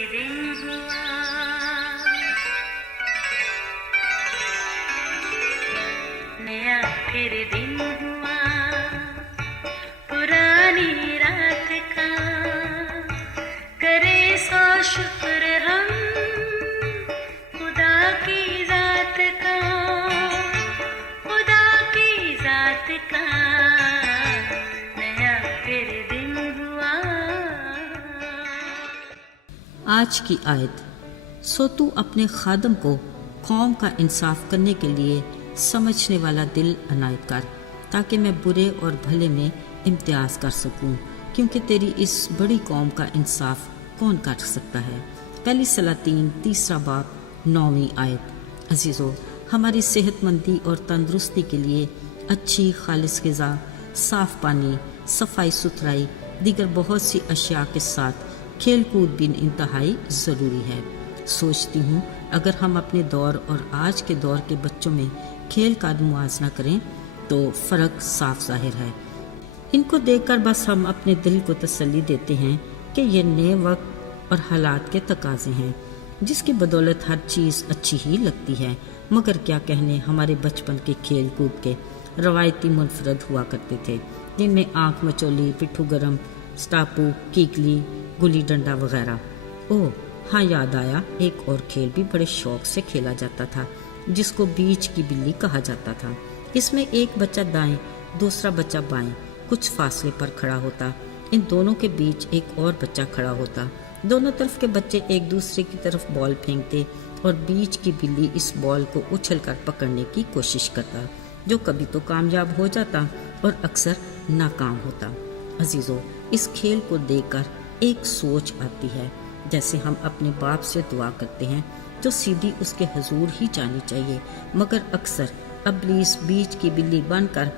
दिन हुआ, नया फिर दिन हुआ, पुरानी रात का करे सो शुक्र हम खुदा की जात का, खुदा की जात का नया फिर दिन हुआ। आज की आयत, सो तू अपने खादम को कौम का इंसाफ करने के लिए समझने वाला दिल अनायत कर, ताकि मैं बुरे और भले में इम्तियाज कर सकूं, क्योंकि तेरी इस बड़ी कौम का इंसाफ कौन कर सकता है। पहली सलातीन 3 बाब 9वीं आयत। अजीज़ों, हमारी सेहतमंदी और तंदुरुस्ती के लिए अच्छी खालिस ग़िज़ा, साफ़ पानी, सफाई सुथराई, दीगर बहुत सी अशिया के साथ खेल कूद भी इंतहाई ज़रूरी है। सोचती हूँ अगर हम अपने दौर और आज के दौर के बच्चों में खेल का मुआवजा करें तो फ़र्क साफ ज़ाहिर है। इनको देखकर बस हम अपने दिल को तसल्ली देते हैं कि ये नए वक्त और हालात के तकाज़े हैं, जिसकी बदौलत हर चीज़ अच्छी ही लगती है। मगर क्या कहने हमारे बचपन के खेल कूद के रवायती मुनफरद हुआ करते थे, जिनमें आँख मचोली, पिट्ठू गरम, स्टापू, कीकली, गुली डंडा वगैरह। ओह हाँ, याद आया, एक और खेल भी बड़े शौक से खेला जाता था, जिसको बीच की बिल्ली कहा जाता था। इसमें एक बच्चा दाएं, दूसरा बच्चा बाएं कुछ फासले पर खड़ा होता। इन दोनों के बीच एक और बच्चा खड़ा होता। दोनों तरफ के बच्चे एक दूसरे की तरफ बॉल फेंकते और बीच की बिल्ली इस बॉल को उछलकर पकड़ने की कोशिश करता, जो कभी तो कामयाब हो जाता और अक्सर नाकाम होता। अजीज़ों, इस खेल को देखकर एक सोच आती है, जैसे हम अपने बाप से दुआ करते हैं जो सीधी उसके हुजूर ही जानी चाहिए, मगर अक्सर इब्लीस बीच की बिल्ली बनकर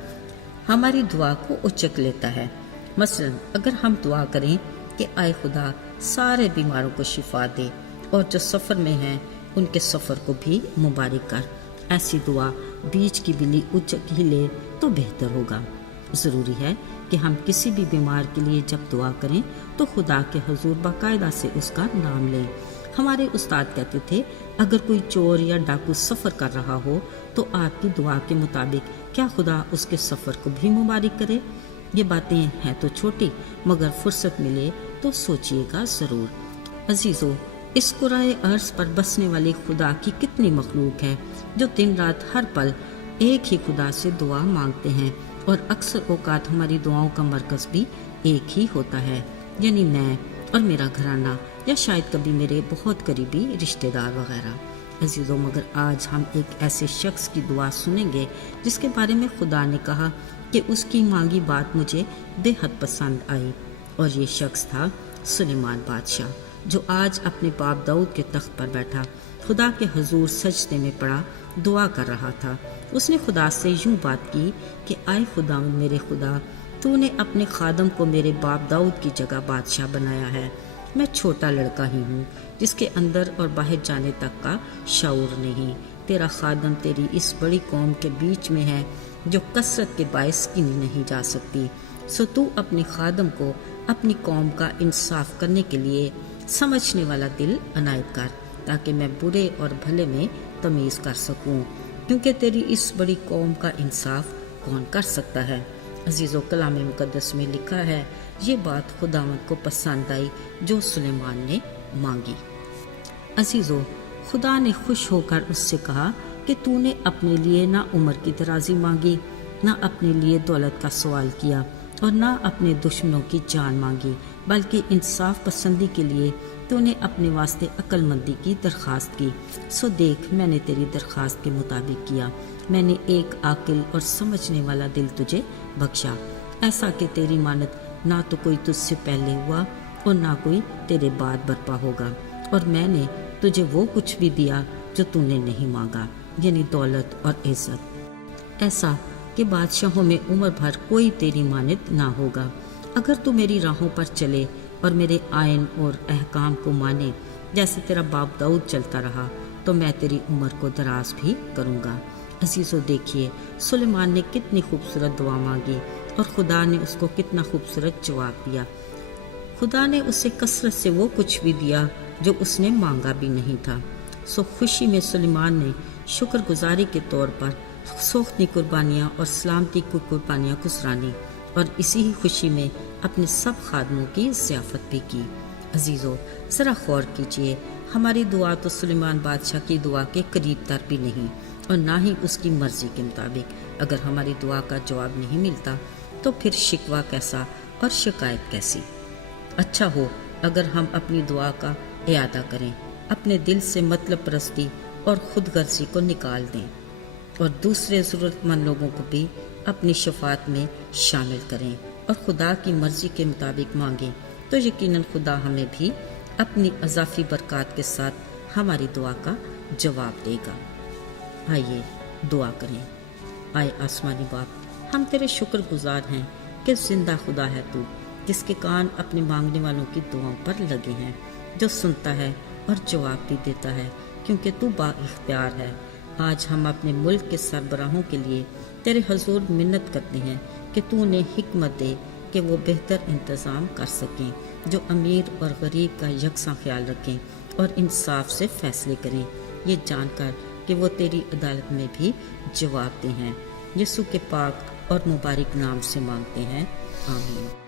हमारी दुआ को उचक लेता है। मसलन अगर हम दुआ करें कि आए खुदा सारे बीमारों को शिफा दे और जो सफ़र में हैं उनके सफ़र को भी मुबारक कर, ऐसी दुआ बीच की बिल्ली उचक ही ले तो बेहतर होगा। ज़रूरी है कि हम किसी भी बीमार के लिए जब दुआ करें तो खुदा के हुजूर बाकायदा से उसका नाम लें। हमारे उस्ताद कहते थे, अगर कोई चोर या डाकू सफ़र कर रहा हो तो आपकी दुआ के मुताबिक क्या खुदा उसके सफ़र को भी मुबारक करे। ये बातें हैं तो छोटी, मगर फुर्सत मिले तो सोचिएगा ज़रूर। अजीज़ों, इस कुराए अर्ज़ पर बसने वाली खुदा की कितनी मखलूक है जो दिन रात हर पल एक ही खुदा से दुआ मांगते हैं, और अक्सर औकात हमारी दुआओं का मरकज़ भी एक ही होता है, यानी मैं और मेरा घराना, या शायद कभी मेरे बहुत करीबी रिश्तेदार वगैरह। अजीज़ों, मगर आज हम एक ऐसे शख्स की दुआ सुनेंगे जिसके बारे में खुदा ने कहा कि उसकी मांगी बात मुझे बेहद पसंद आई, और ये शख्स था सुलेमान बादशाह, जो आज अपने बाप दाऊद के तख्त पर बैठा खुदा के हुजूर सजदे में पड़ा दुआ कर रहा था। उसने खुदा से यूं बात की कि आए खुदा, मेरे खुदा, तूने अपने खादम को मेरे बाप दाऊद की जगह बादशाह बनाया है। मैं छोटा लड़का ही हूँ जिसके अंदर और बाहर जाने तक का शऊर नहीं। तेरा खादम तेरी इस बड़ी कौम के बीच में है जो कसरत के बायस गिनी नहीं जा सकती। सो तू अपने खादम को अपनी कौम का इंसाफ करने के लिए समझने वाला दिल अनायत कर, ताकि मैं बुरे और भले में तमीज़ कर सकूं, क्योंकि तेरी इस बड़ी कौम का इंसाफ कौन कर सकता है। अजीज़ों, कलाम मुक़द्दस में लिखा है, ये बात खुदावंद को पसंद आई जो सुलेमान ने मांगी। अजीज़ों, खुदा ने खुश होकर उससे कहा कि तूने अपने लिए ना उम्र की दराजी मांगी, ना अपने लिए दौलत का सवाल किया, और ना अपने दुश्मनों की जान मांगी, बल्कि इंसाफ पसंदी के लिए तूने अपने वास्ते अक्लमंदी की दरख्वास्त की। सो देख, मैंने तेरी दरख्वास्त के मुताबिक किया। मैंने एक आकिल और समझने वाला दिल तुझे बख्शा, ऐसा कि तेरी मानत ना तो कोई तुझसे पहले हुआ और ना कोई तेरे बाद बर्पा होगा। और मैंने तुझे वो कुछ भी दिया जो तूने नहीं मांगा, यानी दौलत और इज्जत, ऐसा कि बादशाहों में उम्र भर कोई तेरी मानत ना होगा। अगर तू मेरी राहों पर चले और मेरे आयन और अहकाम को माने, जैसे तेरा बाप दाऊद चलता रहा, तो मैं तेरी उम्र को दराज भी करूँगा। अजीज़ों, देखिए सुलेमान ने कितनी खूबसूरत दुआ मांगी और खुदा ने उसको कितना खूबसूरत जवाब दिया। خدا نے اسے کثرت سے وہ کچھ بھی دیا جو اس نے مانگا بھی نہیں تھا۔ سو خوشی میں سلیمان نے شکر گزاری کے طور پر سوختنی قربانیاں اور سلامتی کی قربانیاں گزرانی، اور اسی ہی خوشی میں اپنے سب خادموں کی ضیافت بھی کی۔ عزیزو، ذرا غور کیجئے، ہماری دعا تو سلیمان بادشاہ کی دعا کے قریب تر بھی نہیں، اور نہ ہی اس کی مرضی کے مطابق۔ اگر ہماری دعا کا جواب نہیں ملتا تو پھر شکوہ کیسا اور شکایت کیسی؟ اچھا ہو اگر ہم اپنی دعا کا اعادہ کریں، اپنے دل سے مطلب پرستی اور خود غرضی کو نکال دیں، اور دوسرے ضرورت مند لوگوں کو بھی اپنی شفاعت میں شامل کریں اور خدا کی مرضی کے مطابق مانگیں، تو یقیناً خدا ہمیں بھی اپنی اضافی برکات کے ساتھ ہماری دعا کا جواب دے گا۔ آئیے دعا کریں۔ آئے آسمانی باپ، ہم تیرے شکر گزار ہیں کہ زندہ خدا ہے تو، جس کے کان اپنے مانگنے والوں کی دعاؤں پر لگے ہیں، جو سنتا ہے اور جواب بھی دیتا ہے، کیونکہ تو با اختیار ہے۔ آج ہم اپنے ملک کے سربراہوں کے لیے تیرے حضور منت کرتے ہیں کہ تو انہیں حکمت دے کہ وہ بہتر انتظام کر سکیں، جو امیر اور غریب کا یکساں خیال رکھیں اور انصاف سے فیصلے کریں، یہ جان کر کہ وہ تیری عدالت میں بھی جواب دہ ہیں۔ یسوع کے پاک اور مبارک نام سے مانگتے ہیں، آمین۔